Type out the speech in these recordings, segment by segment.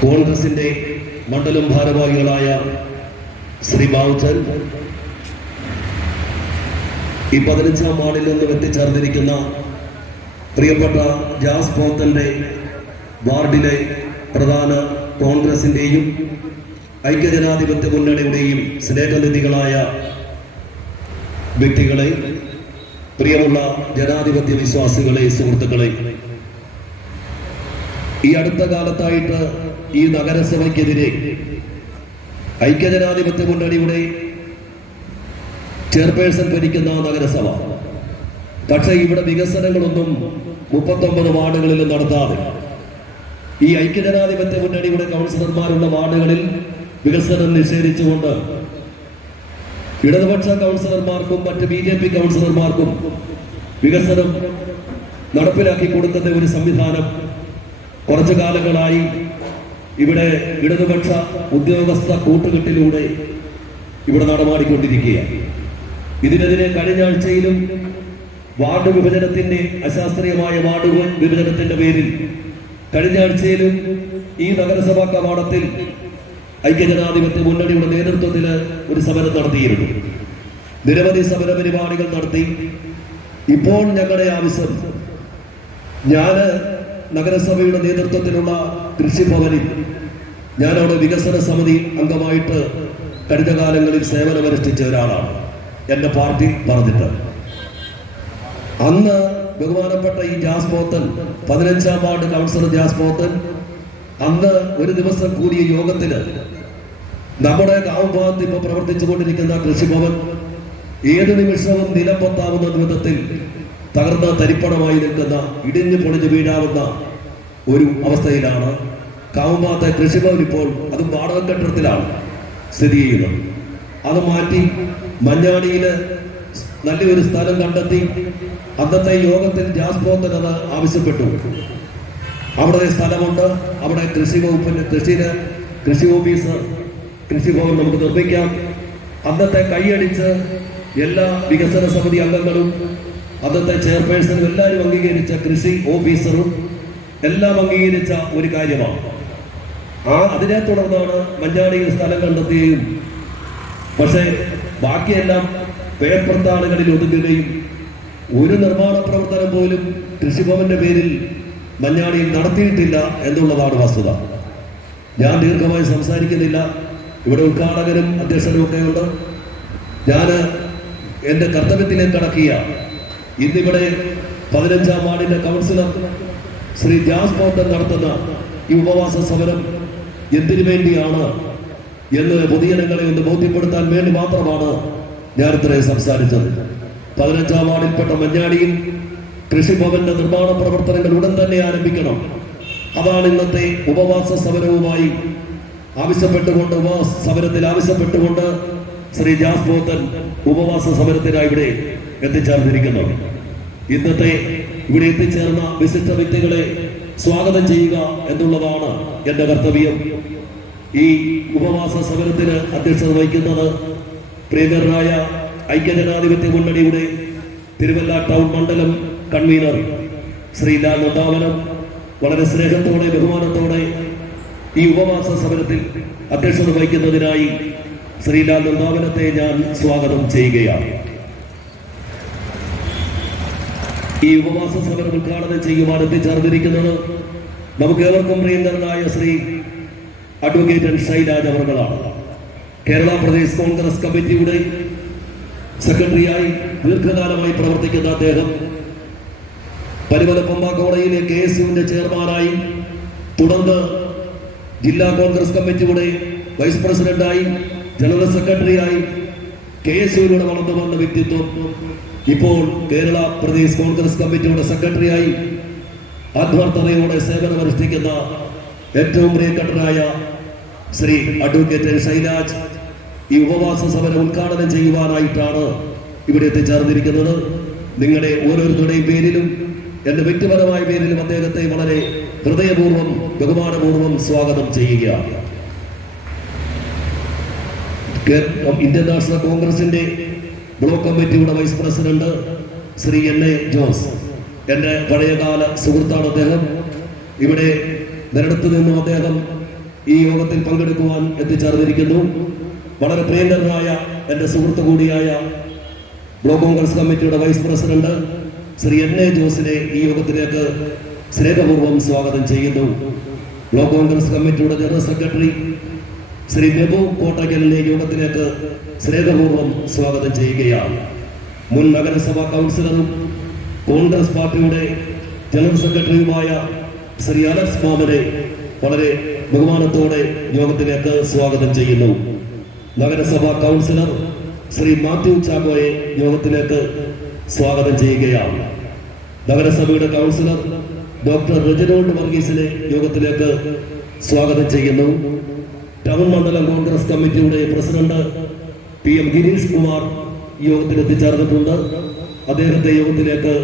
കോൺഗ്രസിന്റെ മണ്ഡലം ഭാരവാഹികളായ ശ്രീ ബാബുച്ചൻ, ഈ 15ാം വാർഡിൽ നിന്നും എത്തിച്ചേർന്നിരിക്കുന്ന പ്രിയപ്പെട്ട ജാസ് പോത്തന്റെ വാർഡിലെ പ്രധാന കോൺഗ്രസിന്റെയും ഐക്യജനാധിപത്യ മുന്നണിയുടെയും സ്നേഹനിധികളായ വ്യക്തികളെ, പ്രിയമുള്ള ജനാധിപത്യ വിശ്വാസികളെ, സുഹൃത്തുക്കളെ, ഈ അടുത്ത കാലത്തായിട്ട് ഈ നഗരസഭയ്ക്കെതിരെ ഐക്യജനാധിപത്യ മുന്നണിയുടെ ചെയർപേഴ്സൺ ഭരിക്കുന്ന നഗരസഭ, പക്ഷേ ഇവിടെ വികസനങ്ങളൊന്നും 39 വാർഡുകളിലും നടത്താതെ ഈ ഐക്യജനാധിപത്യ മുന്നണിയുടെ കൗൺസിലർമാരുള്ള വാർഡുകളിൽ വികസനം നിഷേധിച്ചുകൊണ്ട് ഇടതുപക്ഷ കൗൺസിലർമാർക്കും മറ്റ് BJP കൗൺസിലർമാർക്കും വികസനം നടപ്പിലാക്കി കൊടുക്കുന്ന ഒരു സംവിധാനം കുറച്ചു കാലങ്ങളായി ഇവിടെ ഇടതുപക്ഷ ഉദ്യോഗസ്ഥ കൂട്ടുകെട്ടിലൂടെ ഇവിടെ നടമാടിക്കൊണ്ടിരിക്കുകയാണ്. ഇതിനെതിരെ കഴിഞ്ഞ ആഴ്ചയിലും വാർഡ് വിഭജനത്തിന്റെ അശാസ്ത്രീയമായ വാർഡ് വിഭജനത്തിന്റെ പേരിൽ കഴിഞ്ഞ ആഴ്ചയിലും ഈ നഗരസഭാ കവാടത്തിൽ ഐക്യജനാധിപത്യ മുന്നണിയുടെ നേതൃത്വത്തിൽ ഒരു സമരം നടത്തിയിരുന്നു. നിരവധി സമര പരിപാടികൾ നടത്തി. ഇപ്പോൾ ഞങ്ങളുടെ ആവശ്യം, ഞാൻ നഗരസഭയുടെ നേതൃത്വത്തിലുള്ള കൃഷിഭവനിൽ ഞാനവിടെ വികസന സമിതി അംഗമായിട്ട് കഴിഞ്ഞ കാലങ്ങളിൽ സേവനമനുഷ്ഠിച്ച ഒരാളാണ്. എന്റെ പാർട്ടി പറഞ്ഞിട്ട് അന്ന് ബഹുമാനപ്പെട്ട ഈ jazz Pothan, 15ാം ward councillor jazz Pothan, അന്ന് ഒരു ദിവസം കൂടിയ യോഗത്തിന് നമ്മുടെ കാവുഭാഗത്ത് ഇപ്പൊ പ്രവർത്തിച്ചുകൊണ്ടിരിക്കുന്ന കൃഷിഭവൻ ഏത് നിമിഷവും നിലംപൊത്താവുന്ന വിധത്തിൽ തകർന്ന തരിപ്പണമായി നിൽക്കുന്ന, ഇടിഞ്ഞു പൊളിഞ്ഞു വീഴാവുന്ന ഒരു അവസ്ഥയിലാണ് കാവുഭാഗത്തെ കൃഷിഭവൻ. ഇപ്പോൾ അതും വാടക കെട്ടിടത്തിലാണ് സ്ഥിതി ചെയ്യുന്നത്. അത് മാറ്റി മഞ്ഞാടിയിൽ നല്ലൊരു സ്ഥലം കണ്ടെത്തി അന്നത്തെ യോഗത്തിൽ ജാസ് പോത്തൻ അത് ആവശ്യപ്പെട്ടു. അവിടെ സ്ഥലമുണ്ട്, അവിടെ കൃഷി വകുപ്പിന് കൃഷി ഓഫീസ്, കൃഷിഭവൻ നമുക്ക് നിർമ്മിക്കാം. അന്നത്തെ കൈയടിച്ച് എല്ലാ വികസന സമിതി അംഗങ്ങളും അന്നത്തെ ചെയർപേഴ്സണും എല്ലാവരും അംഗീകരിച്ച, കൃഷി ഓഫീസറും എല്ലാം അംഗീകരിച്ച ഒരു കാര്യമാണ്. അതിനെ തുടർന്നാണ് മഞ്ഞാടിയിൽ സ്ഥലം കണ്ടെത്തുകയും, പക്ഷേ ബാക്കിയെല്ലാം പേപ്പർത്താളുകളിൽ ഒതുങ്ങുകയും ഒരു നിർമ്മാണ പ്രവർത്തനം പോലും കൃഷിഭവന്റെ പേരിൽ മഞ്ഞാടിയിൽ നടത്തിയിട്ടില്ല എന്നുള്ളതാണ് വസ്തുത. ഞാൻ ദീർഘമായി സംസാരിക്കുന്നില്ല. ഇവിടെ ഉദ്ഘാടകരും അധ്യക്ഷനും ഒക്കെയുണ്ട്. ഞാൻ എൻ്റെ കർത്തവ്യത്തിലേക്ക് കടക്കുക. ഇന്നിവിടെ 15ാം വാർഡിന്റെ കൗൺസിലർ ശ്രീ ജാസ് പോത്തൻ നടത്തുന്ന ഈ ഉപവാസ സമരം എന്തിനു വേണ്ടിയാണ് എന്ന് പൊതുജനങ്ങളെ ഒന്ന് ബോധ്യപ്പെടുത്താൻ വേണ്ടി മാത്രമാണ് ഞാൻ ഇത്രയും സംസാരിച്ചത്. 15ാം വാർഡിൽപ്പെട്ട മഞ്ഞാടിയിൽ കൃഷിഭവന്റെ നിർമ്മാണ പ്രവർത്തനങ്ങൾ ഉടൻ തന്നെ ആരംഭിക്കണം. അതാണ് ഇന്നത്തെ ഉപവാസ സമരവുമായി ആവശ്യപ്പെട്ടുകൊണ്ട്, ഉപവാസ സമരത്തിൽ ആവശ്യപ്പെട്ടുകൊണ്ട് ശ്രീ ജാസ് പോത്തൻ ഉപവാസ സമരത്തിനായി ഇവിടെ എത്തിച്ചേർന്നിരിക്കുന്നത്. ഇന്നത്തെ ഇവിടെ എത്തിച്ചേർന്ന വിശിഷ്ട വ്യക്തികളെ സ്വാഗതം ചെയ്യുക എന്നുള്ളതാണ് എന്റെ കർത്തവ്യം. ഈ ഉപവാസ സമരത്തിന് അധ്യക്ഷത വഹിക്കുന്നത് പ്രിയങ്കരനായ ഐക്യജനാധിപത്യ മുന്നണിയുടെ തിരുവല്ല ടൗൺ മണ്ഡലം കൺവീനർ ശ്രീ ലാൽ നന്ദാവനം. വളരെ സ്നേഹത്തോടെ, ബഹുമാനത്തോടെ ഈ ഉപവാസ സമരത്തിൽ അധ്യക്ഷത വഹിക്കുന്നതിനായി ശ്രീ ലാൽ നന്ദാവനത്തെ ഞാൻ സ്വാഗതം ചെയ്യുകയാണ്. ഈ ഉപവാസ സമരം ഉദ്ഘാടനം ചെയ്യുവാൻ എത്തിച്ചേർന്നിരിക്കുന്നത് നമുക്ക് ഏവർക്കും പ്രിയങ്കരനായ ശ്രീ അഡ്വക്കേറ്റ് ശൈലാജ് അവർകളാണ്. കേരള പ്രദേശ് കോൺഗ്രസ് കമ്മിറ്റിയുടെ സെക്രട്ടറിയായി ദീർഘകാലമായി പ്രവർത്തിക്കുന്ന അദ്ദേഹം പരിമല പമ്പ കോടതിയിലെ KSUവിന്റെ ചെയർമാനായി, തുടർന്ന് ജില്ലാ കോൺഗ്രസ് കമ്മിറ്റിയുടെ വൈസ് പ്രസിഡന്റായി, ജനറൽ സെക്രട്ടറിയായി KSUവിലൂടെ വളർന്നു വന്ന വ്യക്തിത്വം ഇപ്പോൾ കേരള പ്രദേശ് കോൺഗ്രസ് കമ്മിറ്റിയുടെ സെക്രട്ടറിയായി ആത്മാർത്ഥതയോടെ സേവനമനുഷ്ഠിക്കുന്ന ഏറ്റവും പ്രിയപ്പെട്ടനായ ശ്രീ അഡ്വക്കേറ്റ് ശൈലാജ് ഈ ഉപവാസ സമരം ഉദ്ഘാടനം ചെയ്യുവാനായിട്ടാണ് ഇവിടെ എത്തിച്ചേർന്നിരിക്കുന്നത്. നിങ്ങളുടെ ഓരോരുത്തരുടെയും പേരിലും എന്റെ വ്യക്തിപരമായ പേരിലും അദ്ദേഹത്തെ വളരെ ഹൃദയപൂർവ്വം, ബഹുമാനപൂർവ്വം സ്വാഗതം ചെയ്യുകയാണ്. ഇന്ത്യൻ നാഷണൽ കോൺഗ്രസിന്റെ ബ്ലോക്ക് കമ്മിറ്റിയുടെ vice president Shri NA Jose, എൻ്റെ പഴയകാല സുഹൃത്താണ് അദ്ദേഹം. ഇവിടെ നിരടത്തു നിന്നും അദ്ദേഹം ഈ യോഗത്തിൽ പങ്കെടുക്കുവാൻ എത്തിച്ചേർന്നിരിക്കുന്നു. വളരെ പ്രിയങ്കരനായ എൻ്റെ സുഹൃത്തു കൂടിയായ ബ്ലോക്ക് കോൺഗ്രസ് കമ്മിറ്റിയുടെ വൈസ് പ്രസിഡന്റ് ശ്രീ N.A. ജോസിനെ ഈ യോഗത്തിലേക്ക് സ്നേഹപൂർവ്വം സ്വാഗതം ചെയ്യുന്നു. ബ്ലോക്ക് കോൺഗ്രസ് കമ്മിറ്റിയുടെ ജനറൽ സെക്രട്ടറി ശ്രീ നെബു കോട്ടയ്ക്കലിനെ യോഗത്തിലേക്ക് സ്നേഹപൂർവ്വം സ്വാഗതം ചെയ്യുകയാണ്. മുൻ നഗരസഭാ കൗൺസിലറും കോൺഗ്രസ് പാർട്ടിയുടെ ജനറൽ സെക്രട്ടറിയുമായ ശ്രീ അലക്സ് മാമനെ വളരെ ബഹുമാനത്തോടെ യോഗത്തിലേക്ക് സ്വാഗതം ചെയ്യുന്നു. നഗരസഭാ കൗൺസിലർ ശ്രീ മാത്യു ചാക്കോയെ യോഗത്തിലേക്ക് സ്വാഗതം ചെയ്യുകയാണ്. നഗരസഭയുടെ കൗൺസിലർ ഡോക്ടർ റെജിനോൾഡ് വർഗീസിനെ യോഗത്തിലേക്ക് സ്വാഗതം ചെയ്യുന്നു. ടൗൺ മണ്ഡലം കോൺഗ്രസ് കമ്മിറ്റിയുടെ പ്രസിഡന്റ് PM ഗിരീഷ് കുമാർ യോഗത്തിൽ എത്തിച്ചേർന്നിട്ടുണ്ട്. അദ്ദേഹത്തെ യോഗത്തിലേക്ക്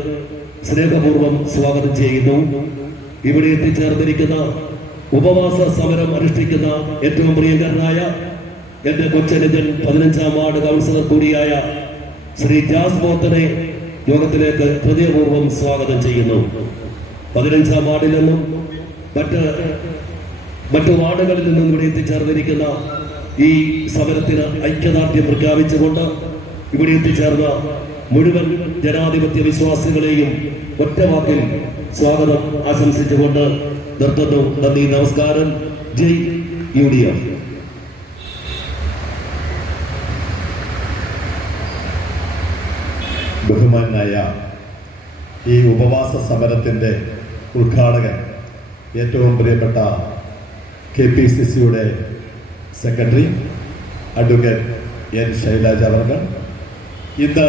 സ്നേഹപൂർവ്വം സ്വാഗതം ചെയ്യുന്നു. ഇവിടെ എത്തിച്ചേർന്നിരിക്കുന്ന ഉപവാസ സമരം അനുഷ്ഠിക്കുന്ന ഏറ്റവും പ്രിയങ്കരനായ എൻ്റെ കൊച്ചനുജൻ 15ാം വാർഡ് കൗൺസിലർ കൂടിയായ ശ്രീ ജാസ് മോത്തനെ യോഗത്തിലേക്ക് ഹൃദയപൂർവ്വം സ്വാഗതം ചെയ്യുന്നു. 15ാം വാർഡിൽ നിന്നും മറ്റു വാർഡുകളിൽ നിന്നും ഇവിടെ എത്തിച്ചേർന്നിരിക്കുന്ന ഈ സമരത്തിന് ഐക്യദാർഢ്യം പ്രഖ്യാപിച്ചുകൊണ്ട് ഇവിടെ എത്തിച്ചേർന്ന മുഴുവൻ ജനാധിപത്യ വിശ്വാസികളെയും ഒറ്റവാക്കിൽ സ്വാഗതം ആശംസിച്ചുകൊണ്ട് നിർത്തുന്നു. നന്ദി, നമസ്കാരം. ജയ് UDF. ബഹുമാനായ ഈ ഉപവാസ സമരത്തിൻ്റെ ഉദ്ഘാടകൻ, ഏറ്റവും പ്രിയപ്പെട്ട KPCCയുടെ സെക്രട്ടറി അഡ്വക്കേറ്റ് N. ശൈലജ അവർ, ഇന്ന്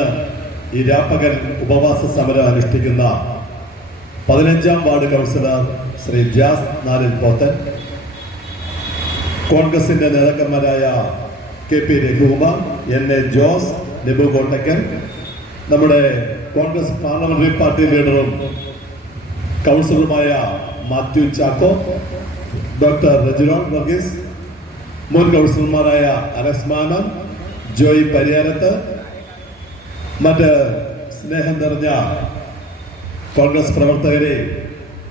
ഈ രാപ്പകൽ ഉപവാസ സമരം അനുഷ്ഠിക്കുന്ന 15ാം വാർഡ് കൗൺസിലർ ശ്രീ ജാസ് നാലിൽ പോത്തൻ, കോൺഗ്രസിൻ്റെ നേതാക്കന്മാരായ KP രഘുകുമാർ, N.A. ജോസ്, നെബു കോട്ടയ്ക്കൽ, നമ്മുടെ കോൺഗ്രസ് പാർലമെന്ററി പാർട്ടി ലീഡറും കൗൺസിലറുമായ മാത്യു ചാക്കോ, ഡോക്ടർ റെജിനോൾഡ് വർഗീസ്, മുൻ കൗൺസിലർമാരായ അലക്സ് മാമൻ, ജോയി പരിയാരത്ത്, മറ്റ് സ്നേഹം നിറഞ്ഞ കോൺഗ്രസ് പ്രവർത്തകരെ,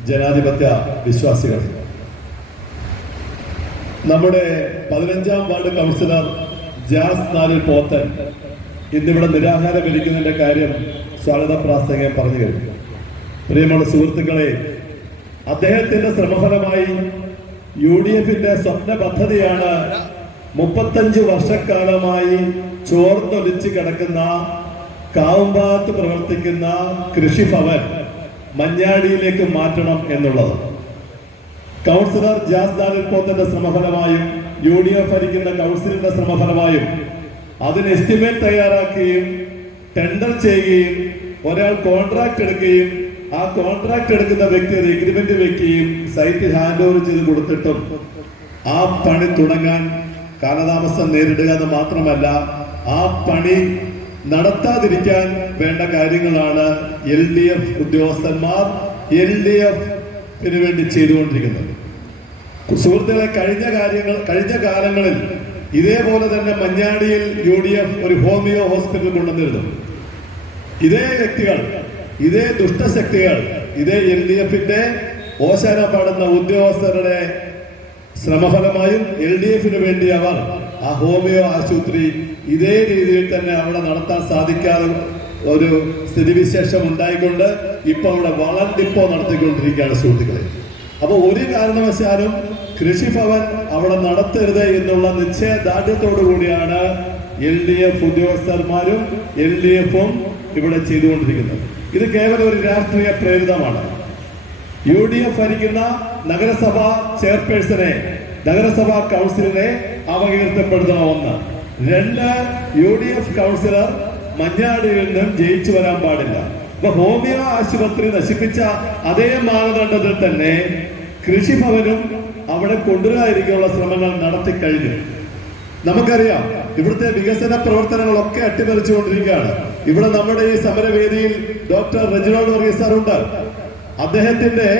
ജനാധിപത്യ വിശ്വാസികൾ, നമ്മുടെ 15ാം വാർഡ് കൗൺസിലർ ജാസ് നാലിൽ പോത്തൻ ഇന്നിവിടെ നിരാഹാരം ഇരിക്കുന്നതിൻ്റെ കാര്യം സ്വാഗത പ്രാസംഗികൻ പറഞ്ഞു കഴിഞ്ഞു. പ്രിയമുള്ള സുഹൃത്തുക്കളെ, അദ്ദേഹത്തിന്റെ ശ്രമഫലമായി UDFന്റെ സ്വപ്ന പദ്ധതിയാണ് 35 വർഷക്കാലമായി ചോർന്നൊലിച്ച് കിടക്കുന്ന കാവുംഭാഗത്ത് പ്രവർത്തിക്കുന്ന കൃഷിഭവൻ മഞ്ഞാടിയിലേക്ക് മാറ്റണം എന്നുള്ളത്. കൗൺസിലർ ജാസ് നാലിൽ പോത്തന്റെ ശ്രമഫലമായും UDF ഭരിക്കുന്ന കൗൺസിലിന്റെ ശ്രമഫലമായും അതിന് എസ്റ്റിമേറ്റ് തയ്യാറാക്കുകയും ടെൻഡർ ചെയ്യുകയും ഒരാൾ കോൺട്രാക്ട് എടുക്കുകയും ആ കോൺട്രാക്ട് എടുക്കുന്ന വ്യക്തി ഒരു എഗ്രിമെന്റ് വെക്കുകയും സൈറ്റ് ഹാൻഡ് ഓവർ ചെയ്ത് കൊടുത്തിട്ടും ആ പണി തുടങ്ങാൻ കാലതാമസം നേരിടുക എന്ന് മാത്രമല്ല, ആ പണി നടത്താതിരിക്കാൻ വേണ്ട കാര്യങ്ങളാണ് LDF ഉദ്യോഗസ്ഥന്മാർ LDFന് വേണ്ടി ചെയ്തുകൊണ്ടിരിക്കുന്നത്. സുഹൃത്തുക്കളെ, കഴിഞ്ഞ കാലങ്ങളിൽ ഇതേപോലെ തന്നെ മഞ്ഞാടിയിൽ UDF ഒരു ഹോമിയോ ഹോസ്പിറ്റൽ കൊണ്ടുവന്നിരുന്നു. ഇതേ വ്യക്തികൾ, ഇതേ ദുഷ്ടശക്തികൾ, ഇതേ LDFന്റെ ഓശാന പാടുന്ന ഉദ്യോഗസ്ഥരുടെ ശ്രമഫലമായും LDFന് വേണ്ടി അവർ ആ ഹോമിയോ ആശുപത്രി ഇതേ രീതിയിൽ തന്നെ അവിടെ നടത്താൻ സാധിക്കാതെ ഒരു സ്ഥിതിവിശേഷം ഉണ്ടായിക്കൊണ്ട് ഇപ്പൊ അവിടെ വളണ്ടിപ്പോ നടത്തിക്കൊണ്ടിരിക്കുകയാണ് സുഹൃത്തുക്കളെ. അപ്പൊ ഒരു കാരണവശാലും കൃഷിഭവൻ അവിടെ നടത്തരുത് എന്നുള്ള നിശ്ചയദാർഢ്യത്തോടു കൂടിയാണ് LDF ഉദ്യോഗസ്ഥന്മാരും LDFും ഇവിടെ ചെയ്തുകൊണ്ടിരിക്കുന്നത്. ഇത് കേവലം ഒരു രാഷ്ട്രീയ പ്രേരിതമാണ്. UDF ഭരിക്കുന്ന നഗരസഭാ ചെയർപേഴ്സനെ, നഗരസഭാ കൗൺസിലിനെ അപകീർത്തിപ്പെടുത്തണം. 1. 2, UDF കൗൺസിലർ മഞ്ഞാടിയിൽ നിന്നും ജയിച്ചു വരാൻ പാടില്ല. അപ്പൊ ഹോമിയോ ആശുപത്രി നശിപ്പിച്ച അതേ മാനദണ്ഡത്തിൽ തന്നെ കൃഷിഭവനും അവിടെ കൊണ്ടുവരാതിരിക്കാനുള്ള ശ്രമങ്ങൾ നടത്തിക്കഴിഞ്ഞു. നമുക്കറിയാം, ഇവിടുത്തെ വികസന പ്രവർത്തനങ്ങളൊക്കെ അട്ടിമറിച്ചുകൊണ്ടിരിക്കുകയാണ്. ഇവിടെ നമ്മുടെ ഈ സമരവേദിയിൽ ഡോക്ടർ റെജിനോൾഡ് വർഗീസ് സാറുണ്ട്. അദ്ദേഹത്തിന്റെ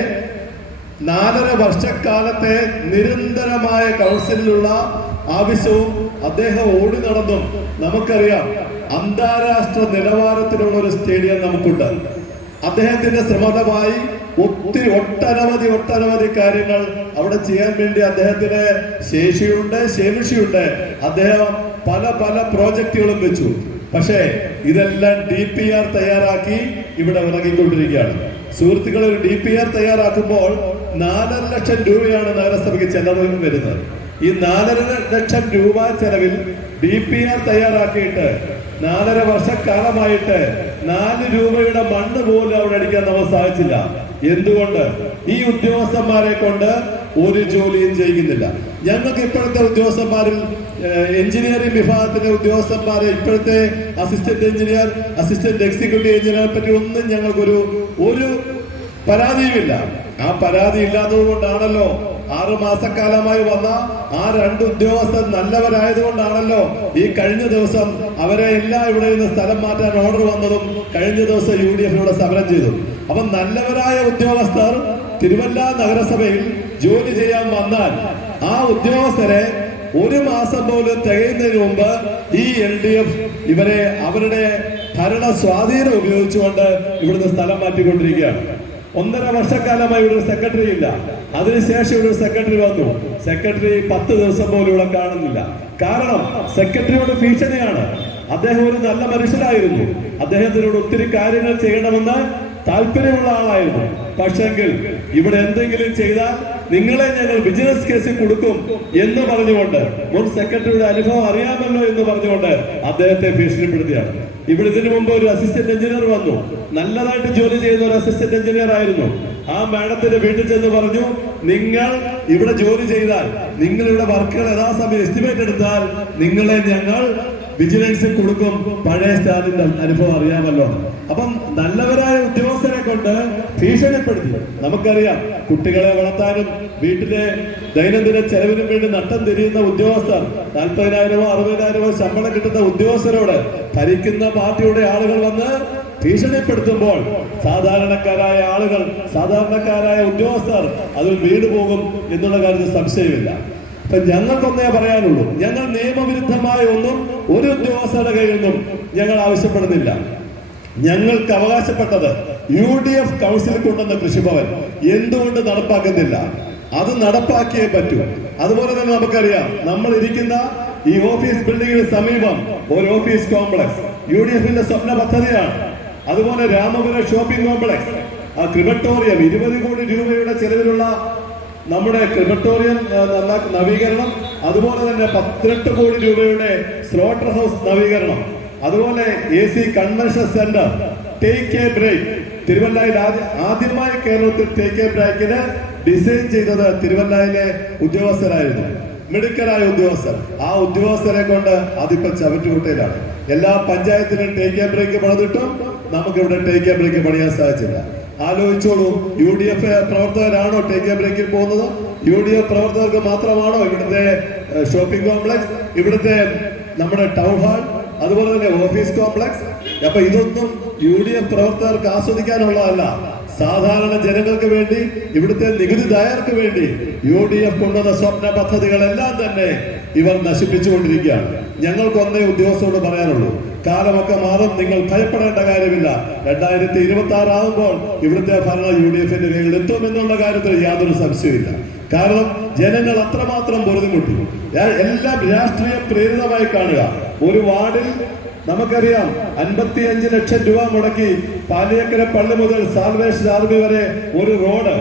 4.5 വർഷക്കാലത്തെ നിരന്തരമായ കൗൺസിലുള്ള ആവശ്യവും അദ്ദേഹം ഓടി നടന്നും നമുക്കറിയാം. അന്താരാഷ്ട്ര നിലവാരത്തിലുള്ള ഒരു സ്റ്റേഡിയം നമുക്കുണ്ട്. അദ്ദേഹത്തിന്റെ ശ്രമമായി ഒട്ടനവധി കാര്യങ്ങൾ അവിടെ ചെയ്യാൻ വേണ്ടി അദ്ദേഹത്തിന് ശേഷിയുണ്ട്. അദ്ദേഹം പല പ്രോജക്റ്റുകളും വെച്ചു. പക്ഷേ ഇതെല്ലാം DPR തയ്യാറാക്കി ഇവിടെ ഇറങ്ങിക്കൊണ്ടിരിക്കുകയാണ്. സുഹൃത്തുക്കൾ, ഒരു DPR തയ്യാറാക്കുമ്പോൾ 4.5 ലക്ഷം രൂപയാണ് നഗരസഭയ്ക്ക് ചെലവ് വരുന്നത്. ഈ 4.5 ലക്ഷം രൂപ ചെലവിൽ DPR തയ്യാറാക്കിയിട്ട് 4.5 വർഷക്കാലമായിട്ട് 4 രൂപയുടെ മണ്ണ് പോലും അവിടെ അടിക്കാൻ നമുക്ക് സാധിച്ചില്ല. എന്തുകൊണ്ട്? ഈ ഉദ്യോഗസ്ഥന്മാരെ കൊണ്ട് ഒരു ജോലിയും ചെയ്യിക്കുന്നില്ല. ഞങ്ങൾക്ക് ഇപ്പോഴത്തെ ഉദ്യോഗസ്ഥന്മാരിൽ എഞ്ചിനീയറിംഗ് വിഭാഗത്തിലെ ഉദ്യോഗസ്ഥന്മാരെ, ഇപ്പോഴത്തെ assistant engineer, assistant executive engineer പറ്റി ഒന്നും ഞങ്ങൾക്കൊരു പരാതിയുമില്ല. ആ പരാതി ഇല്ലാത്തത് കൊണ്ടാണല്ലോ 6 മാസക്കാലമായി വന്ന ആ 2 ഉദ്യോഗസ്ഥർ നല്ലവരായതുകൊണ്ടാണല്ലോ ഈ കഴിഞ്ഞ ദിവസം അവരെ എല്ലാം ഇവിടെ നിന്ന് സ്ഥലം മാറ്റാൻ ഓർഡർ വന്നതും കഴിഞ്ഞ ദിവസം UDF ഇവിടെ സമരം ചെയ്തു. അപ്പൊ നല്ലവരായ ഉദ്യോഗസ്ഥർ തിരുവല്ല നഗരസഭയിൽ ജോലി ചെയ്യാൻ വന്നാൽ ആ ഉദ്യോഗസ്ഥരെ 1 മാസം പോലും തികയുന്നതിന് മുമ്പ് ഈ LDF ഇവരെ അവരുടെ ഭരണ സ്വാധീനം ഉപയോഗിച്ചുകൊണ്ട് ഇവിടുന്ന് സ്ഥലം മാറ്റിക്കൊണ്ടിരിക്കുകയാണ്. 1.5 വർഷക്കാലമായി ഇവിടെ ഒരു സെക്രട്ടറി ഇല്ല. അതിനുശേഷം ഇവിടെ ഒരു സെക്രട്ടറി വന്നു. സെക്രട്ടറി 10 ദിവസം പോലും ഇവിടെ കാണുന്നില്ല. കാരണം സെക്രട്ടറിയോട് ഭീഷണിയാണ്. അദ്ദേഹം ഒരു നല്ല മനുഷ്യനായിരുന്നു. അദ്ദേഹത്തിനോട് ഒത്തിരി കാര്യങ്ങൾ ചെയ്യണമെന്ന് താല്പര്യമുള്ള ആളായിരുന്നു. പക്ഷെങ്കിൽ ഇവിടെ എന്തെങ്കിലും ചെയ്താൽ നിങ്ങളെ ഞങ്ങൾ ബിസിനസ് കേസിൽ കൊടുക്കും എന്ന് പറഞ്ഞുകൊണ്ട്, മുൻ സെക്രട്ടറിയുടെ അനുഭവം അറിയാമല്ലോ എന്ന് പറഞ്ഞുകൊണ്ട് അദ്ദേഹത്തെ ഭീഷണിപ്പെടുത്തിയാണ്. ഇവിടെ ഇതിനു മുമ്പ് ഒരു അസിസ്റ്റന്റ് എഞ്ചിനീയർ വന്നു. നല്ലതായിട്ട് ജോലി ചെയ്യുന്ന ഒരു അസിസ്റ്റന്റ് എഞ്ചിനീയർ ആയിരുന്നു. ആ മാഡത്തിന്റെ വീട്ടിൽ ചെന്ന് പറഞ്ഞു, നിങ്ങൾ ഇവിടെ ജോലി ചെയ്താൽ, നിങ്ങളുടെ വർക്കുകൾ യഥാസമയം എസ്റ്റിമേറ്റ് എടുത്താൽ നിങ്ങളെ ഞങ്ങൾ വിജിലൻസിൽ കൊടുക്കും. പഴയ സ്റ്റാലിന്റെ അനുഭവം അറിയാമല്ലോ. അപ്പം നല്ലവരായ ഉദ്യോഗസ്ഥരെ കൊണ്ട് ഭീഷണിപ്പെടുത്തി. നമുക്കറിയാം, കുട്ടികളെ വളർത്താനും വീട്ടിലെ ദൈനംദിന ചെലവിനും വേണ്ടി നട്ടം തിരിയുന്ന ഉദ്യോഗസ്ഥർ, 40,000 60,000 ശമ്പളം കിട്ടുന്ന ഉദ്യോഗസ്ഥരോട് ഭരിക്കുന്ന പാർട്ടിയുടെ ആളുകൾ വന്ന് ഭീഷണിപ്പെടുത്തുമ്പോൾ സാധാരണക്കാരായ ആളുകൾ, സാധാരണക്കാരായ ഉദ്യോഗസ്ഥർ അതിൽ വീണു പോകും എന്നുള്ള കാര്യത്തിൽ സംശയമില്ല. അപ്പൊ ഞങ്ങൾക്കൊന്നേ പറയാനുള്ളൂ, ഞങ്ങൾ നിയമവിരുദ്ധമായ ഒന്നും ഒരു ഉദ്യോഗസ്ഥരുടെ കയ്യിൽ നിന്നും ഞങ്ങൾ ആവശ്യപ്പെടുന്നില്ല. ഞങ്ങൾക്ക് അവകാശപ്പെട്ടത് UDF കൗൺസിൽ കൊണ്ടുവന്ന കൃഷിഭവൻ എന്തുകൊണ്ട് നടപ്പാക്കുന്നില്ല? അത് നടപ്പാക്കിയേ പറ്റൂ. അതുപോലെ തന്നെ നമുക്കറിയാം, നമ്മൾ ഇരിക്കുന്ന ഈ ഓഫീസ് ബിൽഡിങ്ങിന് സമീപം ഒരു ഓഫീസ് കോംപ്ലക്സ് UDFന്റെ സ്വപ്ന പദ്ധതിയാണ്. അതുപോലെ രാമപുരം ഷോപ്പിംഗ് കോംപ്ലക്സ്, ആ ക്രിമറ്റോറിയം 20 കോടി രൂപയുടെ ചെലവിലുള്ള നമ്മുടെ ക്രിമറ്റോറിയം നവീകരണം, അതുപോലെ തന്നെ 18 കോടി രൂപയുടെ സ്ലോട്ടർ ഹൗസ് നവീകരണം, അതുപോലെ AC convention centre, take a break. തിരുവല്ലയിൽ ആദ്യമായി കേരളത്തിൽ ടേക്ക് എ ബ്രേക്കിന് ഡിസൈൻ ചെയ്തത് തിരുവല്ലയിലെ ഉദ്യോഗസ്ഥരായിരുന്നു, മിടുക്കരായ ഉദ്യോഗസ്ഥർ. ആ ഉദ്യോഗസ്ഥരെ കൊണ്ട് അതിപ്പോ ചവറ്റുകുട്ടയിലാണ്. എല്ലാ പഞ്ചായത്തിലും ടേക്ക് എ ബ്രേക്ക് പണിതിട്ടും നമുക്കിവിടെ ടേക്ക് എ ബ്രേക്ക് പണിയാൻ സാധിച്ചില്ല. ആലോചിച്ചോളൂ, UDF പ്രവർത്തകരാണോ ടേക്ക് എ ബ്രേക്കിൽ പോകുന്നത്? UDF പ്രവർത്തകർക്ക് മാത്രമാണോ ഇവിടുത്തെ ഷോപ്പിംഗ് കോംപ്ലക്സ്, ഇവിടുത്തെ നമ്മുടെ ടൗൺ ഹാൾ, അതുപോലെ തന്നെ ഓഫീസ് കോംപ്ലക്സ്? അപ്പൊ ഇതൊന്നും UDF പ്രവർത്തകർക്ക് ആസ്വദിക്കാനുള്ളതല്ല. സാധാരണ ജനങ്ങൾക്ക് വേണ്ടി, ഇവിടുത്തെ നികുതിദായകർക്ക് വേണ്ടി UDF കൊണ്ടുവന്ന സ്വപ്ന പദ്ധതികളെല്ലാം തന്നെ ഇവർ നശിപ്പിച്ചുകൊണ്ടിരിക്കുകയാണ്. ഞങ്ങൾക്കൊന്നേ ഉദ്യോഗസ്ഥരോട് പറയാനുള്ളൂ, കാലമൊക്കെ മാറും, നിങ്ങൾ ഭയപ്പെടേണ്ട കാര്യമില്ല. 2026 ആകുമ്പോൾ ഇവിടുത്തെ ഭരണം UDFന്റെ കയ്യിൽ എത്തും എന്നുള്ള കാര്യത്തിൽ യാതൊരു സംശയമില്ല. കാരണം ജനങ്ങൾ അത്രമാത്രം പൊറുതിമുട്ടി. എല്ലാം രാഷ്ട്രീയ പ്രേരിതമായി കാണുക. ഒരു വാർഡിൽ നമുക്കറിയാം 55 ലക്ഷം രൂപ മുടക്കി പാലിയക്കര പള്ളി മുതൽ സാൽവേഷൻ ആർമി വരെ ഒരു റോഡ്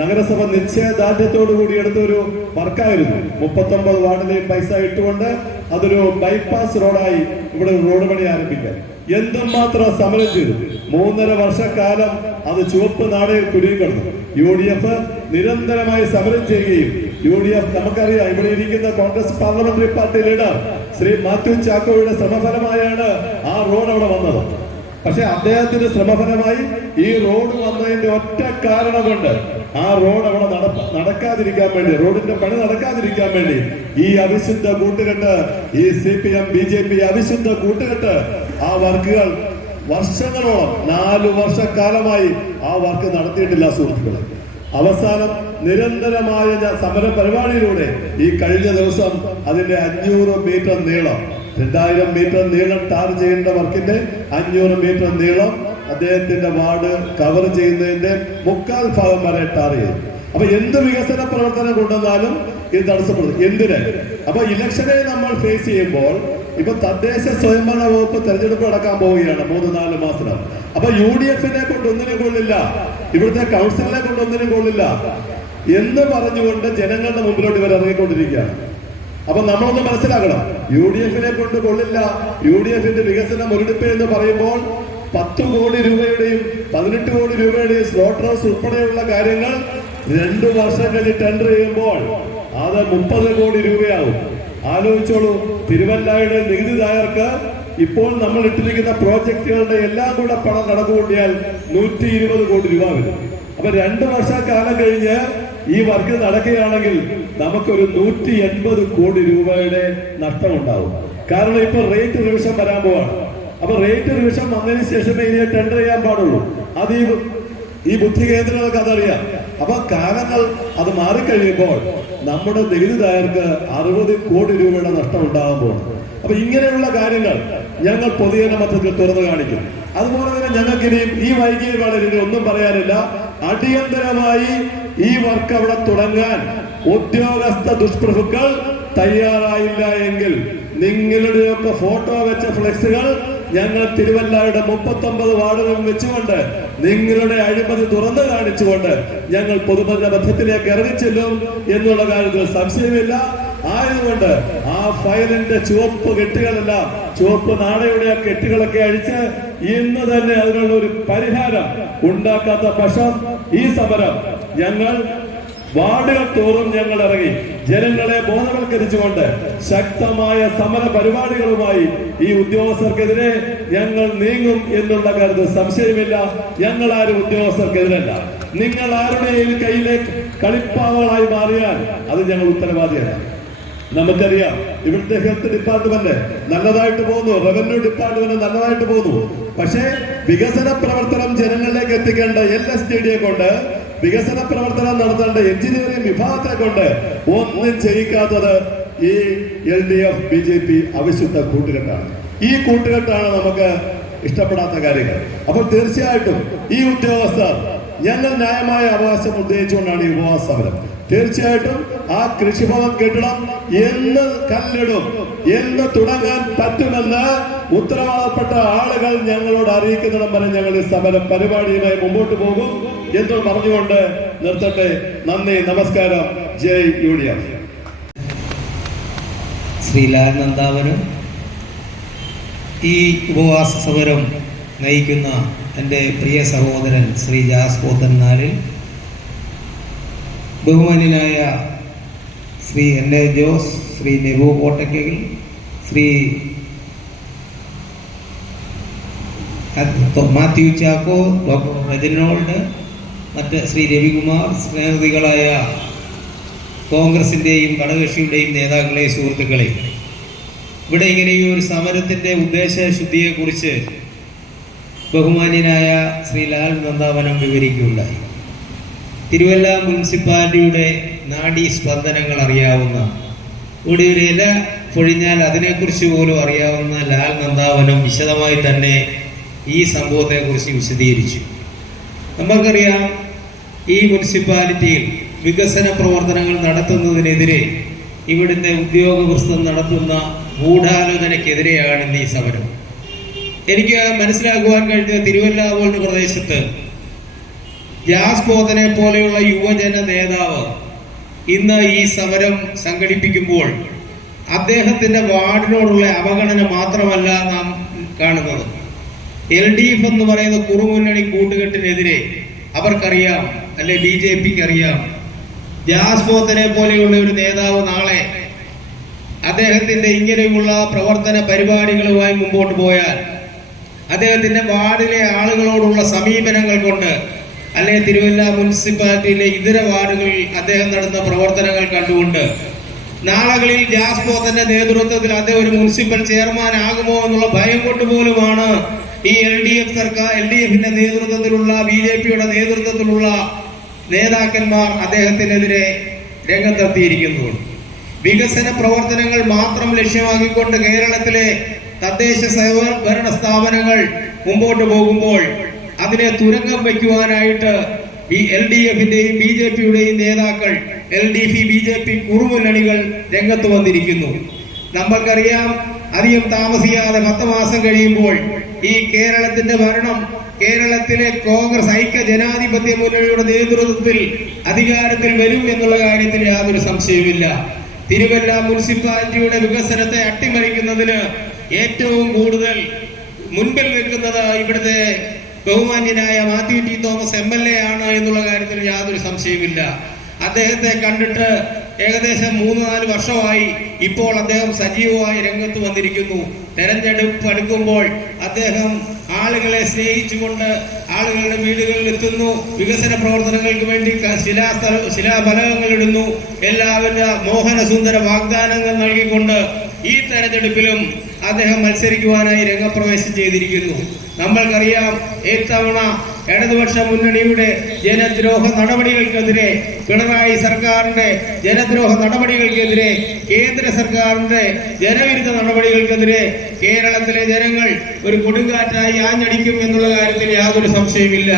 നഗരസഭ നിശ്ചയദാർഢ്യത്തോടു കൂടി എടുത്തൊരു വർക്കായിരുന്നു. 39 വാർഡിലെയും പൈസ ഇട്ടുകൊണ്ട് അതൊരു ബൈപ്പാസ് റോഡായി ഇവിടെ റോഡ് പണി ആരംഭിക്കാൻ എന്തുമാത്രം സമരം ചെയ്തു. 3.5 വർഷക്കാലം അത് ചുവപ്പ് നാടയിൽ കുരുങ്ങിക്കിടന്നു. UDF നിരന്തരമായി സമരം ചെയ്യുകയും UDF നമുക്കറിയാം, ഇവിടെ ഇരിക്കുന്ന Congress parliamentary party leader Shri Mathew ചാക്കോയുടെ ശ്രമഫലമായാണ് ആ റോഡ് അവിടെ വന്നത്. പക്ഷെ അദ്ദേഹത്തിന്റെ ശ്രമഫലമായി ഈ റോഡ് വന്നതിന്റെ ഒറ്റ കാരണം കൊണ്ട് ആ റോഡ് അവിടെ നടക്കാതിരിക്കാൻ വേണ്ടി, റോഡിന്റെ പണി നടക്കാതിരിക്കാൻ വേണ്ടി ഈ അവിശുദ്ധ കൂട്ടുകെട്ട്, ഈ CPM BJP അവിശുദ്ധ കൂട്ടുകെട്ട് ആ വർക്കുകൾ വർഷങ്ങളോളം 4 വർഷക്കാലമായി ആ വർക്ക് നടത്തിയിട്ടില്ല സുഹൃത്തുക്കളെ. അവസാനം നിരന്തരമായ സമര പരിപാടിയിലൂടെ ഈ കഴിഞ്ഞ ദിവസം അതിന്റെ 500 മീറ്റർ നീളം, 2000 മീറ്റർ നീളം ടാർ ചെയ്യേണ്ട വർക്കിന്റെ 500 മീറ്റർ നീളം അദ്ദേഹത്തിന്റെ വാർഡ് കവർ ചെയ്യുന്നതിന്റെ 3/4 വരെ ടാർ ചെയ്തു. അപ്പൊ എന്ത് വികസന പ്രവർത്തനം കൊണ്ടുവന്നാലും ഇത് തടസ്സപ്പെടും. എന്തിന്? അപ്പൊ ഇലക്ഷനെ നമ്മൾ ഫേസ് ചെയ്യുമ്പോൾ ഇപ്പൊ തദ്ദേശ സ്വയംഭരണ വകുപ്പ് തെരഞ്ഞെടുപ്പ് നടക്കാൻ പോവുകയാണ് 3-4 മാസത്തിലാണ്. അപ്പൊ UDF-നെ കൊണ്ട് ഒന്നിനും കൊള്ളില്ല, ഇവിടുത്തെ കൗൺസിലിനെ കൊണ്ട് ഒന്നിനും കൊള്ളില്ല എന്ന് പറഞ്ഞുകൊണ്ട് ജനങ്ങളുടെ മുമ്പിലോട്ട് ഇവർ ഇറങ്ങിക്കൊണ്ടിരിക്കുകയാണ്. അപ്പൊ നമ്മളൊന്ന് മനസ്സിലാക്കണം, UDF-നെ കൊണ്ട് കൊള്ളില്ല, UDF-ന്റെ വികസന മുരടിപ്പ് എന്ന് പറയുമ്പോൾ 10 കോടി രൂപയുടെയും 18 കോടി രൂപയുടെയും സ്ലോട്ടർ ഹൗസ് ഉൾപ്പെടെയുള്ള കാര്യങ്ങൾ 2 വർഷം കഴിഞ്ഞ് ടെൻഡർ ചെയ്യുമ്പോൾ അത് 30 കോടി രൂപയാവും. ആലോചിച്ചോളൂ, തിരുവല്ലയുടെ നികുതിദായകർക്ക് ഇപ്പോൾ നമ്മൾ ഇട്ടിരിക്കുന്ന പ്രോജക്റ്റുകളുടെ എല്ലാം കൂടെ പണം കണക്കുകൂട്ടിയാൽ 120 കോടി രൂപ വരും. അപ്പൊ 2 വർഷക്കാലം കഴിഞ്ഞ് ഈ വർക്ക് നടക്കുകയാണെങ്കിൽ നമുക്കൊരു 180 കോടി രൂപയുടെ നഷ്ടമുണ്ടാവും. കാരണം ഇപ്പൊ റേറ്റ് റിവിഷൻ വരാൻ പോവാണ്. അപ്പൊ റേറ്റ് റിവിഷൻ വന്നതിന് ശേഷമേ ഇനി ടെൻഡർ ചെയ്യാൻ പാടുള്ളൂ. അത് ഈ ബുദ്ധി കേന്ദ്രങ്ങൾക്ക് അതറിയാം. അപ്പൊ കാലങ്ങൾ അത് മാറിക്കഴിയുമ്പോൾ നമ്മുടെ നികുതിദായകർക്ക് 60 കോടി രൂപയുടെ നഷ്ടം ഉണ്ടാകുമ്പോൾ, അപ്പൊ ഇങ്ങനെയുള്ള കാര്യങ്ങൾ ഞങ്ങൾ പൊതുജന മധ്യത്തിൽ തുറന്നു കാണിക്കും. അതുപോലെ തന്നെ ഞങ്ങൾക്കിനിയും ഈ വൈകിയ വേളയിൽ ഒന്നും പറയാനില്ല. അടിയന്തരമായി ഈ വർക്ക് അവിടെ തുടങ്ങാൻ ഉദ്യോഗസ്ഥ ദുഷ്പ്രഭുക്കൾ തയ്യാറായില്ല എങ്കിൽ നിങ്ങളുടെയൊക്കെ ഫോട്ടോ വെച്ച ഫ്ലെക്സുകൾ ഞങ്ങൾ തിരുവല്ലയുടെ 39 വാർഡുകളിൽ വെച്ചുകൊണ്ട് നിങ്ങളുടെ അഴിമതി തുറന്നു കാണിച്ചുകൊണ്ട് ഞങ്ങൾ പൊതുജന മധ്യത്തിലേക്ക് ഇറങ്ങിച്ചെല്ലും എന്നുള്ള കാര്യത്തിൽ സംശയമില്ല. ആയതുകൊണ്ട് ആ ഫയലിന്റെ ചുവപ്പ് കെട്ടുകളെല്ലാം, ചുവപ്പ് നാടയുടെ കെട്ടുകളൊക്കെ അഴിച്ച് ഇന്ന് തന്നെ അതിനുള്ള ഒരു പരിഹാരം ഉണ്ടാക്കാത്ത പക്ഷം ഈ സമരം ഞങ്ങൾ വാർഡുകൾ തോറും ഞങ്ങൾ ഇറങ്ങി ജനങ്ങളെ ബോധവൽക്കരിച്ചുകൊണ്ട് ശക്തമായ സമര പരിപാടികളുമായി ഈ ഉദ്യോഗസ്ഥർക്കെതിരെ ഞങ്ങൾ നീങ്ങും എന്നുള്ള കാര്യത്തിൽ സംശയമില്ല. ഞങ്ങൾ ആരും ഉദ്യോഗസ്ഥർക്കെതിരല്ല. നിങ്ങൾ ആരുടെയും കയ്യിലേക്ക് കളിപ്പാവകളായി മാറിയാൽ അത് ഞങ്ങൾ ഉത്തരവാദിയല്ല. നമുക്കറിയാം, ഇവിടുത്തെ ഹെൽത്ത് ഡിപ്പാർട്ട്മെന്റ് നല്ലതായിട്ട് പോകുന്നു, റവന്യൂ ഡിപ്പാർട്ട്മെന്റ് നല്ലതായിട്ട് പോകുന്നു. പക്ഷേ വികസന പ്രവർത്തനം ജനങ്ങളിലേക്ക് എത്തിക്കേണ്ട LSTD കൊണ്ട്, വികസന പ്രവർത്തനം നടത്തേണ്ട എഞ്ചിനീയറിംഗ് വിഭാഗത്തെ കൊണ്ട് ഒന്നും ചെയ്യിക്കാത്തത് ഈ LDF BJP അവിശുദ്ധ കൂട്ടുകെട്ടാണ്. ഈ കൂട്ടുകെട്ടാണ് നമുക്ക് ഇഷ്ടപ്പെടാത്ത കാര്യങ്ങൾ. അപ്പോൾ തീർച്ചയായിട്ടും ഈ ഉദ്യോഗസ്ഥർ ഞങ്ങൾ ന്യായമായ അവകാശം ഉന്നയിച്ചുകൊണ്ടാണ് ഈ ഉപവാസ സമരം. തീർച്ചയായിട്ടും ആ കൃഷിഭവൻ കെട്ടിടം എന്ന് കല്ലിടും, എന്ന് തുടങ്ങാൻ പറ്റുമെന്ന് ഉത്തരവാദപ്പെട്ട ആളുകൾ ഞങ്ങളോട് അറിയിക്കുന്നിടം വരെ ഞങ്ങൾ ഈ സമര പരിപാടിയുമായി മുമ്പോട്ട് പോകും എന്ന് പറഞ്ഞുകൊണ്ട് നിർത്തട്ടെ. നന്ദി, നമസ്കാരം. ജയ് UDF. ശ്രീ ലാൽ നന്ദാവനും ഈ ഉപവാസ സമരം നയിക്കുന്ന എൻ്റെ പ്രിയ സഹോദരൻ ശ്രീ ജാസ് പോത്തൻനാലിൽ, ബഹുമാന്യനായ Shri NA Jose, Shri Nebu Kottakkal, Shri Mathew Chacko, doctor Reginald, മറ്റ് ശ്രീ രവികുമാർ, സ്നേഹികളായ കോൺഗ്രസിൻ്റെയും ഘടകകക്ഷിയുടെയും നേതാക്കളെ, സുഹൃത്തുക്കളെ, ഇവിടെ ഇങ്ങനെ ഈ ഒരു സമരത്തിൻ്റെ ഉദ്ദേശശുദ്ധിയെക്കുറിച്ച് ബഹുമാന്യനായ ശ്രീ ലാൽ നന്ദാവനം വിവരിക്കുകയുണ്ടായി. തിരുവല്ല മുനിസിപ്പാലിറ്റിയുടെ നാഡീ സ്പന്ദനങ്ങൾ അറിയാവുന്ന, ഇവിടെ ഒരു ഇല പൊഴിഞ്ഞാൽ അതിനെക്കുറിച്ച് പോലും അറിയാവുന്ന ലാൽ നന്ദാവനം വിശദമായി തന്നെ ഈ സംഭവത്തെക്കുറിച്ച് വിശദീകരിച്ചു. നമുക്കറിയാം, ഈ മുനിസിപ്പാലിറ്റിയിൽ വികസന പ്രവർത്തനങ്ങൾ നടത്തുന്നതിനെതിരെ ഇവിടുത്തെ ഉദ്യോഗവൃത്തം നടത്തുന്ന ഗൂഢാലോചനയ്ക്കെതിരെയാണ് ഇന്ന് ഈ സമരം. എനിക്ക് മനസ്സിലാക്കുവാൻ കഴിഞ്ഞ തിരുവല്ല പോലുള്ള പ്രദേശത്ത് ജാസ് പോത്തനെ പോലെയുള്ള യുവജന നേതാവ് ഇന്ന് ഈ സമരം സംഘടിപ്പിക്കുമ്പോൾ അദ്ദേഹത്തിന്റെ വാർഡിനോടുള്ള അവഗണന മാത്രമല്ല നാം കാണുന്നത്. LDF എന്ന് പറയുന്ന കുറുമുന്നണി കൂട്ടുകെട്ടിനെതിരെ അവർക്കറിയാം, അല്ലെ BJPക്ക് അറിയാം, ജാസ് പോത്തനെ പോലെയുള്ള ഒരു നേതാവ് നാളെ അദ്ദേഹത്തിന്റെ ഇങ്ങനെയുള്ള പ്രവർത്തന പരിപാടികളുമായി മുമ്പോട്ട് പോയാൽ അദ്ദേഹത്തിന്റെ വാർഡിലെ ആളുകളോടുള്ള സമീപനങ്ങൾ കൊണ്ട്, അല്ലെ തിരുവല്ല മുനിസിപ്പാലിറ്റിയിലെ ഇതര വാർഡുകളിൽ അദ്ദേഹം നടന്ന പ്രവർത്തനങ്ങൾ കണ്ടുകൊണ്ട് നാളുകളിൽ ജാസ് പോത്തന്റെ നേതൃത്വത്തിൽ അദ്ദേഹം ഒരു മുനിസിപ്പൽ ചെയർമാൻ ആകുമോ എന്നുള്ള ഭയം കൊണ്ട് പോലുമാണ് ഈ LDF സർക്കാർ, LDFന്റെ നേതൃത്വത്തിലുള്ള BJPയുടെ നേതൃത്വത്തിലുള്ള നേതാക്കന്മാർ അദ്ദേഹത്തിനെതിരെ രംഗത്തെത്തിയിരിക്കുന്നത്. വികസന പ്രവർത്തനങ്ങൾ മാത്രം ലക്ഷ്യമാക്കിക്കൊണ്ട് കേരളത്തിലെ തദ്ദേശ സ്വയംഭരണ സ്ഥാപനങ്ങൾ മുമ്പോട്ട് പോകുമ്പോൾ അതിനെ തുരങ്കം വയ്ക്കുവാനായിട്ട് LDF-ന്റെയും BJP-യുടെയും നേതാക്കൾ, LDF, BJP കുറുമുന്നണികൾ രംഗത്ത് വന്നിരിക്കുന്നു. നമ്മൾക്കറിയാം, അധികം താമസിയാതെ 10 മാസം കഴിയുമ്പോൾ ഈ കേരളത്തിന്റെ ഭരണം കേരളത്തിലെ കോൺഗ്രസ് ഐക്യ ജനാധിപത്യ മുന്നണിയുടെ നേതൃത്വത്തിൽ അധികാരത്തിൽ വരും എന്നുള്ള കാര്യത്തിൽ യാതൊരു സംശയവുമില്ല. തിരുവല്ല മുനിസിപ്പാലിറ്റിയുടെ വികസനത്തെ അട്ടിമറിക്കുന്നതിന് ഏറ്റവും കൂടുതൽ മുൻപിൽ നിൽക്കുന്നത് ഇവിടുത്തെ ബഹുമാന്യനായ മാത്യു ടി തോമസ് MLA ആണ് എന്നുള്ള കാര്യത്തിൽ യാതൊരു സംശയവുമില്ല. അദ്ദേഹത്തെ കണ്ടിട്ട് ഏകദേശം 3-4 വർഷമായി. ഇപ്പോൾ അദ്ദേഹം സജീവമായി രംഗത്ത് വന്നിരിക്കുന്നു. തെരഞ്ഞെടുപ്പ് അടുക്കുമ്പോൾ അദ്ദേഹം ആളുകളെ സ്നേഹിച്ചുകൊണ്ട് ആളുകളുടെ വീടുകളിൽ എത്തുന്നു, വികസന പ്രവർത്തനങ്ങൾക്ക് വേണ്ടി ശിലാഫലകങ്ങൾ ഇടുന്നു, എല്ലാവിധ മോഹനസുന്ദര വാഗ്ദാനങ്ങൾ നൽകിക്കൊണ്ട് ഈ തെരഞ്ഞെടുപ്പിലും അദ്ദേഹം മത്സരിക്കുവാനായി രംഗപ്രവേശം ചെയ്തിരിക്കുന്നു. നമ്മൾക്കറിയാം, ഇത്തവണ ഇടതുപക്ഷ മുന്നണിയുടെ ജനദ്രോഹ നടപടികൾക്കെതിരെ, പിണറായി സർക്കാരിന്റെ ജനദ്രോഹ നടപടികൾക്കെതിരെ, കേന്ദ്ര സർക്കാരിന്റെ ജനവിരുദ്ധ നടപടികൾക്കെതിരെ കേരളത്തിലെ ജനങ്ങൾ ഒരു കൊടുങ്കാറ്റായി ആഞ്ഞടിക്കും എന്നുള്ള കാര്യത്തിൽ യാതൊരു സംശയമില്ല.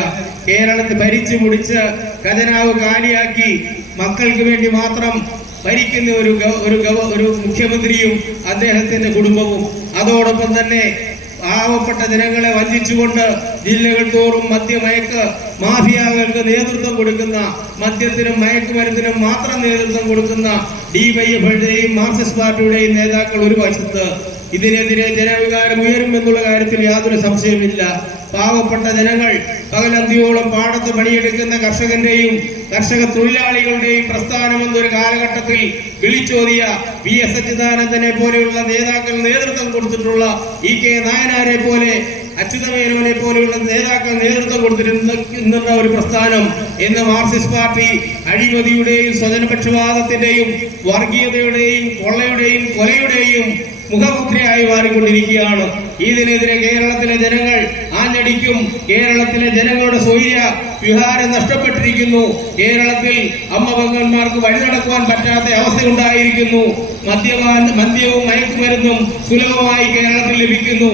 കേരളത്തെ ഭരിച്ചു മുടിച്ച് ഖജനാവ് കാലിയാക്കി മക്കൾക്ക് വേണ്ടി മാത്രം ഭരിക്കുന്ന ഒരു മുഖ്യമന്ത്രിയും അദ്ദേഹത്തിന്റെ കുടുംബവും, അതോടൊപ്പം തന്നെ പാവപ്പെട്ട ജനങ്ങളെ വഞ്ചിച്ചുകൊണ്ട് ജില്ലകൾ തോറും മദ്യമയക്ക് മാഫിയകൾക്ക് നേതൃത്വം കൊടുക്കുന്ന, മദ്യത്തിനും മയക്കുമരുന്നിനും മാത്രം നേതൃത്വം കൊടുക്കുന്ന DYFയുടെയും മാർക്സിസ്റ്റ് പാർട്ടിയുടെയും നേതാക്കൾ ഒരു വശത്ത്. ഇതിനെതിരെ ജനവികാരം ഉയരും എന്നുള്ള കാര്യത്തിൽ യാതൊരു സംശയമില്ല. പാവപ്പെട്ട ജനങ്ങൾ പകലന്തിയോളം പാടത്ത് പണിയെടുക്കുന്ന കർഷകന്റെയും കർഷക തൊഴിലാളികളുടെയും പ്രസ്ഥാനം എന്നൊരു കാലഘട്ടത്തിൽ വിളിച്ചോതിയ VS അച്യുതാനന്ദനെ പോലെയുള്ള നേതാക്കൾ നേതൃത്വം കൊടുത്തിട്ടുള്ള EK നായനാരെ പോലെ, അച്യുതമേനോനെ പോലെയുള്ള നേതാക്കൾ നേതൃത്വം കൊടുത്തിരുന്ന ഒരു പ്രസ്ഥാനം ഇന്ന് മാർക്സിസ്റ്റ് പാർട്ടി അഴിമതിയുടെയും സ്വജനപക്ഷപാതത്തിന്റെയും വർഗീയതയുടെയും കൊള്ളയുടെയും കൊലയുടെയും മുഖമുദ്രയായി മാറിക്കൊണ്ടിരിക്കുകയാണ്. ഇതിനെതിരെ കേരളത്തിലെ ജനങ്ങൾ ആഞ്ഞടിക്കും. കേരളത്തിലെ ജനങ്ങളുടെ സ്വൈര്യ വിഹാരം നഷ്ടപ്പെട്ടിരിക്കുന്നു. കേരളത്തിൽ അമ്മപെങ്ങന്മാർക്ക് വഴി നടക്കുവാൻ പറ്റാത്ത അവസ്ഥയുണ്ടായിരിക്കുന്നു. മദ്യവും മയക്കുമരുന്നും സുലഭമായി കേരളത്തിൽ ലഭിക്കുന്നു.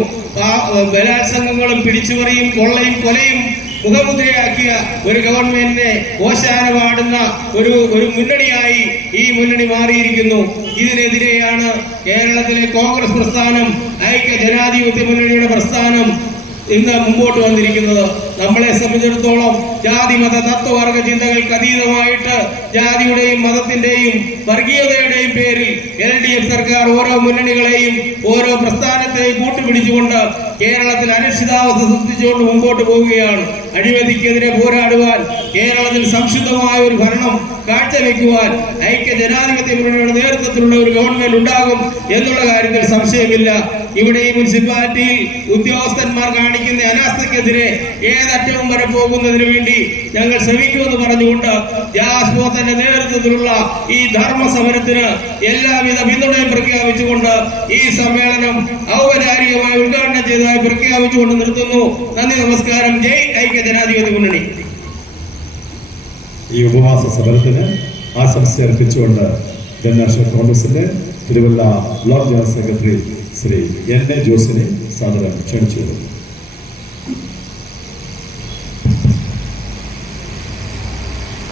ബലാത്സംഗങ്ങളും പിടിച്ചുപറിയും കൊള്ളയും കൊലയും മുഖമുദ്രയാക്കിയ ഒരു ഗവൺമെന്റിനെ ഓശാന പാടുന്ന ഒരു മുന്നണിയായി ഈ മുന്നണി മാറിയിരിക്കുന്നു. ഇതിനെതിരെയാണ് കേരളത്തിലെ കോൺഗ്രസ് പ്രസ്ഥാനം, ഐക്യ ജനാധിപത്യ മുന്നണിയുടെ പ്രസ്ഥാനം ഇന്ന് മുമ്പോട്ട് വന്നിരിക്കുന്നത്. നമ്മളെ സംബന്ധിച്ചിടത്തോളം ജാതി മത തത്വവർഗ ചിന്തകൾക്ക് അതീതമായിട്ട് ജാതിയുടെയും മതത്തിന്റെയും വർഗീയതയുടെയും പേരിൽ LDF സർക്കാർ ഓരോ മുന്നണികളെയും ഓരോ പ്രസ്ഥാനത്തെയും കൂട്ടുപിടിച്ചുകൊണ്ട് കേരളത്തിൽ അനിശ്ചിതാവസ്ഥ സൃഷ്ടിച്ചുകൊണ്ട് മുമ്പോട്ട് പോവുകയാണ്. അഴിമതിക്കെതിരെ പോരാടുവാൻ, കേരളത്തിൽ സംശുദ്ധമായ ഒരു ഭരണം കാഴ്ചവെക്കുവാൻ ഐക്യ ജനാധിപത്യ മുന്നണിയുടെ നേതൃത്വത്തിലുള്ള ഒരു ഗവൺമെന്റ് ഉണ്ടാകും എന്നുള്ള കാര്യത്തിൽ സംശയമില്ല. ഇവിടെ ഈ മുനിസിപ്പാലിറ്റിയിൽ ഉദ്യോഗസ്ഥന്മാർ കാണിക്കുന്ന അനാസ്ഥയ്ക്കെതിരെ ഏതറ്റവും വരെ പോകുന്നതിന് വേണ്ടി ഞങ്ങൾ ശ്രമിക്കുമെന്ന് പറഞ്ഞുകൊണ്ട് ജാസ്പോത്തിന്റെ നേതൃത്വത്തിലുള്ള ഈ ധർമ്മ സമരത്തിന് എല്ലാവിധ പിന്തുണയും പ്രഖ്യാപിച്ചുകൊണ്ട് ഈ സമ്മേളനം ഔപചാരികമായി ഉദ്ഘാടനം ചെയ്തതായി പ്രഖ്യാപിച്ചുകൊണ്ട് നിർത്തുന്നു. നന്ദി, നമസ്കാരം. ജയ് ഐക്യ ജനാധിപത്യ മുന്നണി. ഈ ഉപവാസ സമരത്തിന് ആശംസ അർപ്പിച്ചുകൊണ്ട് ഇന്ത്യൻ നാഷണൽ കോൺഗ്രസിന്റെ Thiruvalla block general secretary Shri NA ജോസിനെ സാദരം ക്ഷണിച്ചു.